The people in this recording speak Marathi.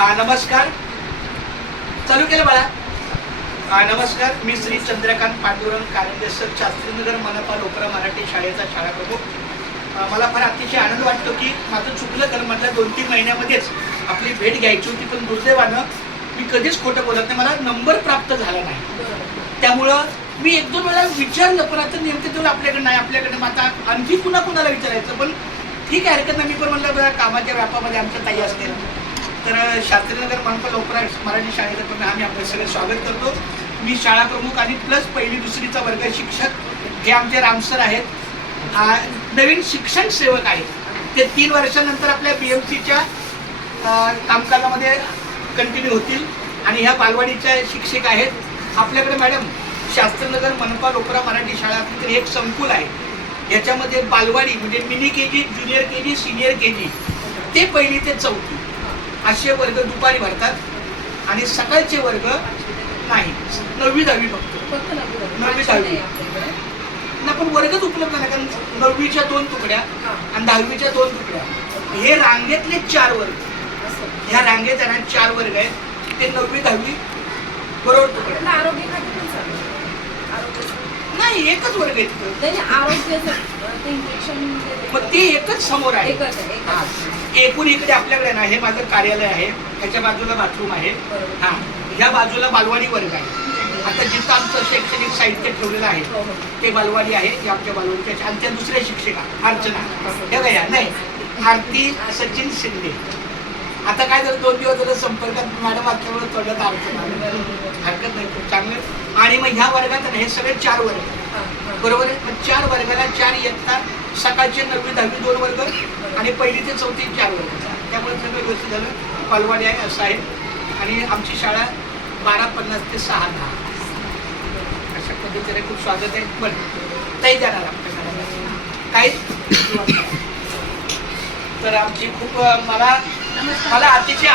नमस्कार. चालू केलं बाळा. नमस्कार. मी श्री चंद्रकांत पांडुरंग कारंजे सर, शास्त्रीनगर मनपा लोकरा मराठी शाळेचा शाळा प्रमुख. मला फार अतिशय आनंद वाटतो की माझं चुकलं तर मधल्या 2-3 महिन्यामध्येच आपली भेट घ्यायची होती, पण दुर्दैवानं मी कधीच खोटं बोलत नाही, मला नंबर प्राप्त झाला नाही. त्यामुळं मी 1-2 वेळा विचारलं, पण आता नेमकं तेवढं आपल्याकडे नाही. आपल्याकडे मग आता आणखी कुणाला विचारायचं, पण ठीक आहे, हरकत नाही. मी पण म्हणलं बघा, कामाच्या व्यापामध्ये आमच्या ताई असतील तर शास्त्रीनगर मनपा लोकरा मराठी शाळेचं आम्ही आपलं सगळं स्वागत करतो. मी शाळा प्रमुख आणि प्लस 1ली-2रीचा वर्ग शिक्षक. हे आमचे रामसर आहेत, नवीन शिक्षण सेवक आहेत. ते 3 वर्षानंतर आपल्या BMCच्या कामकाजामध्ये कंटिन्यू होतील आणि ह्या बालवाडीच्या शिक्षक आहेत. आपल्याकडे मॅडम शास्त्रीनगर मनपा लोकरा मराठी शाळा एक संकुल आहे. याच्यामध्ये बालवाडी म्हणजे mini KG, junior KG, senior KG ते 1ली ते 4थी असे वर्ग दुपारी भरतात आणि सकाळचे वर्ग नाही. 9वी-10वी फक्त 9वी-10वी ना, पण वर्गच उपलब्ध नाही, कारण 9वीच्या 2 तुकड्या आणि 10वीच्या 2 तुकड्या. हे रांगेतले 4 वर्ग. ह्या रांगेत 4 वर्ग आहेत. ते 9वी-10वी बरोबर तुकड्या नाही, एकच वर्ग आहे. मग ते एकच समोर आहे. एकूण इकडे आपल्याकडे ना, हे माझं कार्यालय आहे, ह्याच्या बाजूला बाथरूम आहे. ह्या बाजूला बालवाडी वर्ग आहे. आता जिथं आमचं शैक्षणिक साहित्य ठेवलेलं आहे ते बालवाडी आहे. हे आमच्या बालवाडीच्या आणि त्या दुसऱ्या शिक्षिका अर्चना, हे काय नाही, आरती सचिन शिंदे. आता काय झालं, 2 दिवस झालं संपर्कात मॅडम आजच्यामुळे तोडलं अर्चना, हरकत नाही, खूप चांगलं. आणि मग ह्या वर्गात हे सगळे 4 वर्ग बरोबर आहे. मग 4 वर्गाला 4 इयत्ता, सकाळचे 9वी-10वी 2 वर्ग आणि 1ली ते 4थी 4 वर्ग. त्यामुळे सगळं व्यवस्थित झालं. बालवाडी आहे असं आहे. आणि आमची शाळा 12:50 ते 6:10 अशा पद्धतीने खूप स्वागत आहे. बरं ताई जाणार आपल्या शाळेला काही तर आमची खूप मला अतिशय